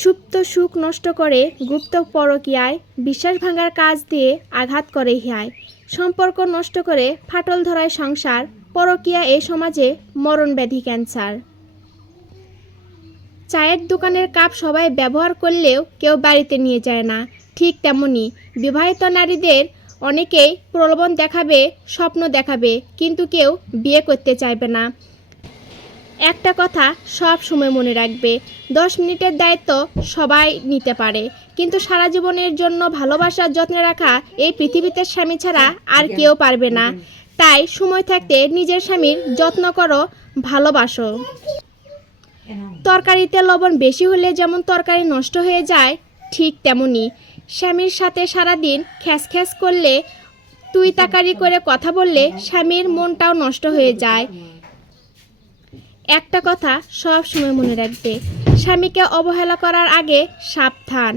সুপ্ত সুখ নষ্ট করে গুপ্ত পরকীয়ায় বিশ্বাস ভাঙার কাজ দিয়ে আঘাত করে হিয়ায়। সম্পর্ক নষ্ট করে ফাটল ধরায় সংসার। পরকীয়া এই সমাজে মরণব্যাধি ক্যান্সার। চায়ের দোকানের কাপ সবাই ব্যবহার করলেও কেউ বাড়িতে নিয়ে যায় না। ঠিক তেমনি বিবাহিত নারীদের অনেকেই প্রলোভন দেখাবে, স্বপ্ন দেখাবে, কিন্তু কেউ বিয়ে করতে চাইবে না। একটা কথা সব সময় মনে রাখবে, 10 মিনিটের দায়িত্ব সবাই নিতে পারে, কিন্তু সারা জীবনের জন্য ভালোবাসার যত্নে রাখা এই পৃথিবীতে স্বামী ছাড়া আর কেউ পারবে না। তাই সময় থাকতে নিজের স্বামীর যত্ন করো, ভালোবাসো। তরকারিতে লবণ বেশি হলে যেমন তরকারি নষ্ট হয়ে যায়, ঠিক তেমনি স্বামীর সাথে সারাদিন খ্যাস খ্যাস করলে, তুই তাকারি করে কথা বললে স্বামীর মনটাও নষ্ট হয়ে যায়। একটা কথা সব সময় মনে রাখবে, স্বামীকে অবহেলা করার আগে সাবধান।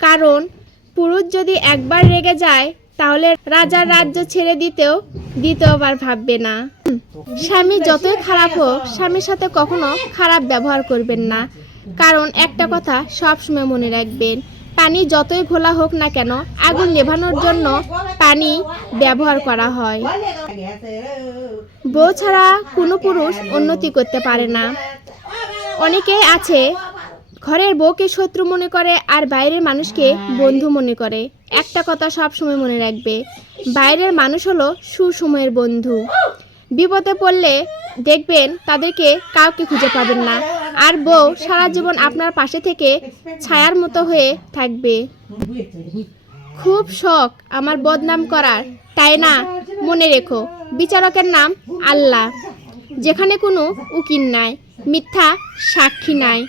কারণ পুরুষ যদি একবার রেগে যায়, তাহলে রাজার রাজ্য ছেড়ে দিতেও দ্বিতীয়বার ভাববে না। স্বামী যতই খারাপ হোক, স্বামীর সাথে কখনো খারাপ ব্যবহার করবেন না। কারণ একটা কথা সব সময় মনে রাখবেন, পানি যতই ঘোলা হোক না কেন, আগুন নেভানোর জন্য পানি ব্যবহার করা হয়। বউ ছাড়া কোনো পুরুষ উন্নতি করতে পারে না। অনেকেই আছে ঘরের বউকে শত্রু মনে করে আর বাইরের মানুষকে বন্ধু মনে করে। একটা কথা সব সময় মনে রাখবে, বাইরের মানুষ হলো সুসময়ের বন্ধু। বিপদে পড়লে দেখবেন তাদেরকে কাউকে খুঁজে পাবেন না, আর বউ সারা জীবন আপনার পাশে থেকে ছায়ার মতো হয়ে থাকবে। খুব শখ আমার বদনাম করার, তাই না? মনে রেখো, বিচারকের নাম আল্লাহ। যেখানে কোনো উকিল নাই, মিথ্যা সাক্ষী নাই।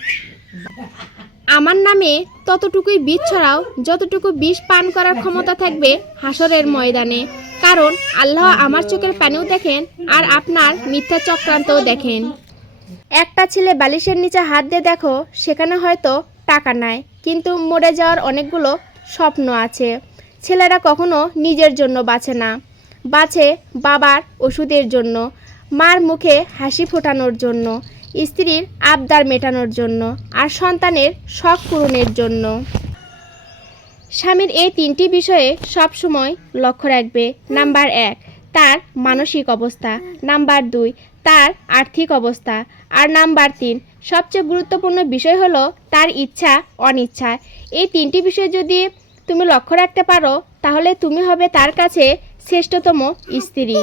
আমার নামে ততটুকুই বিষ ছড়াও যতটুকু বিষ পান করার ক্ষমতা থাকবে হাসরের ময়দানে। কারণ আল্লাহ আমার চোখের পানিও দেখেন, আর আপনার মিথ্যা চক্রান্তও দেখেন। একটা ছেলে বালিশের নিচে হাত দিয়ে দেখো, সেখানে হয়তো টাকা নাই, কিন্তু মরে যাওয়ার অনেকগুলো স্বপ্ন আছে। ছেলেরা কখনো নিজের জন্য বাঁচে না, বাঁচে বাবার ওষুধের জন্য, মার মুখে হাসি ফোটানোর জন্য, স্ত্রীর আবদার মেটানোর জন্য, আর সন্তানের শখ পূরণের জন্য। স্বামীর এই 3টি বিষয়ে সব সময় লক্ষ্য রাখবে। নাম্বার 1, তার মানসিক অবস্থা। নাম্বার 2, তার আর্থিক অবস্থা। আর নাম্বার 3, সবচেয়ে গুরুত্বপূর্ণ বিষয় হলো তার ইচ্ছা অনিচ্ছা। এই 3টি বিষয় যদি তুমি লক্ষ্য রাখতে পারো, তাহলে তুমি হবে তার কাছে শ্রেষ্ঠতম স্ত্রী।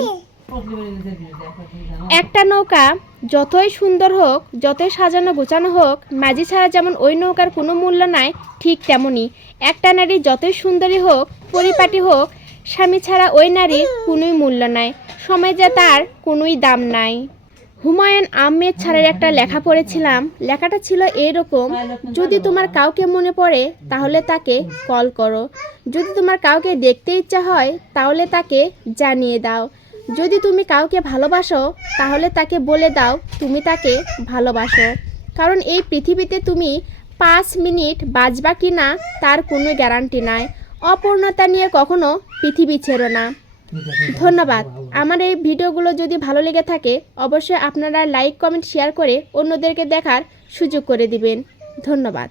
একটা নৌকা যতই সুন্দর হোক, যতই সাজানো গোছানো হোক, মাঝি ছাড়া যেমন ওই নৌকার কোনো মূল্য নাই, ঠিক তেমনি একটা নারী যতই সুন্দরী হোক, পরিপাটি হোক, স্বামী ছাড়া ওই নারীর কোনোই মূল্য নাই, সমাজে তার কোনোই দাম নাই। হুমায়ুন আহমেদ স্যারের একটা লেখা পড়েছিলাম। লেখাটা ছিল এরকম: যদি তোমার কাউকে মনে পড়ে, তাহলে তাকে কল করো। যদি তোমার কাউকে দেখতে ইচ্ছা হয়, তাহলে তাকে জানিয়ে দাও। যদি তুমি কাউকে ভালোবাসো, তাহলে তাকে বলে দাও তুমি তাকে ভালোবাসো। কারণ এই পৃথিবীতে তুমি 5 মিনিট বাঁচবা কি না তার কোনো গ্যারান্টি নাই। অপূর্ণতা নিয়ে কখনো পৃথিবী ছেড়ো না। ধন্যবাদ। আমার এই ভিডিওগুলো যদি ভালো লেগে থাকে, অবশ্যই আপনারা লাইক, কমেন্ট, শেয়ার করে অন্যদেরকে দেখার সুযোগ করে দিবেন। ধন্যবাদ।